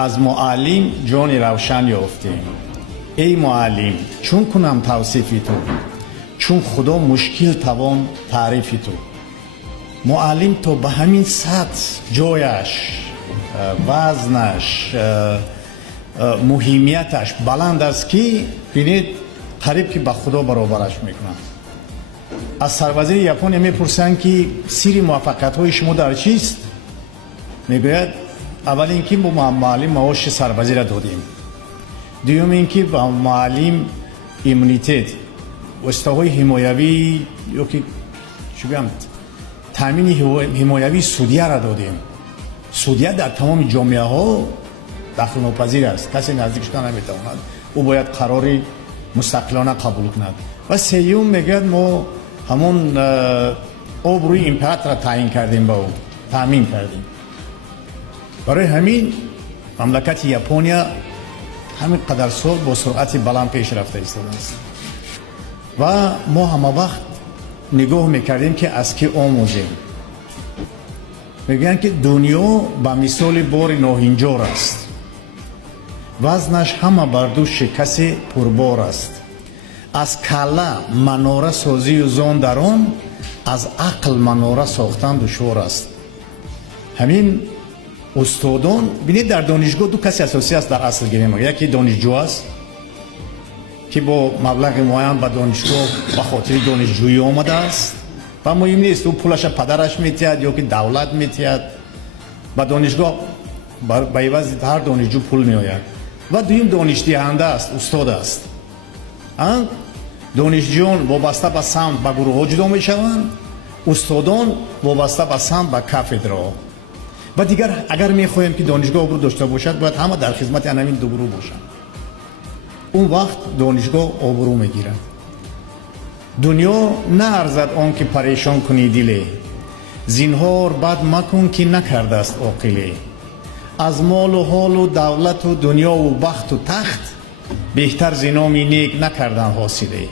از معلم جان روشن یافتیم. ای معلم چون کنم توصیفی تو، چون خدا مشکل توان تعریفی تو. معلم تو به همین سطح جایش، وزنش، مهمیتش بلند است که بینید قریب که به خدا برابرش میکنن. از سربازی ژاپن میپرسند که سیر موفقیت های شما در چیست؟ میگوید اول اینکه با معلم معاش سربازی را دادیم، دوم اینکه با معلم ایمونیتت وسیله‌های حمایوی یا که چی بگم تامین حمایوی سودیه را دادیم. سودیه در تمام جامعه ها دخل ناپذیر است، کسی نزدیکش نمیتواند، او باید قراری مستقلانه قبول کند. و سوم میگه ما همون آبروی امپراتور را تعیین کردیم، با او تامین کردیم. برای همین مملکت ژاپنیا همین قدر سال با سرعت بلند پیش رفته است و ما همه وقت نگاه میکردیم که از کی آموزیم. میگن که دنیا به مثال بار ناهنجار است، وزنش همه بر دو شکست پربار است. از کله مناره سازی و زان در آن، از عقل مناره ساختن دشوار است. همین استادان ببینید در دانشگاه دو کسی اساسی است در اصل گیری ما. یکی دانشجو است که با مبلغ معین به دانشگاه به خاطر دانشجویی آمده است و مهم نیست او پولش پدرش میتید یا که دولت میتید، به دانشگاه به عوض هر دانشجو پول میآید. و دویم دانش دهنده است، استاد است. دانشجویان وابسته به سمت به گروه ها جدا میشوند، استادان وابسته به سمت به کافدرا. و دیگر اگر میخواهیم که دانشگاه آبرو داشته باشد باید همه در خدمت همین دو گروه باشند. اون وقت دانشگاه آبرو میگیرد. دنیا نه ارزد آن که پریشان کنی دلی، زینهار بد مکن که نکرده است عاقلی. از مال و حال و دولت و دنیا و بخت و تخت، بهتر ز نام نیک نکردن حاصله.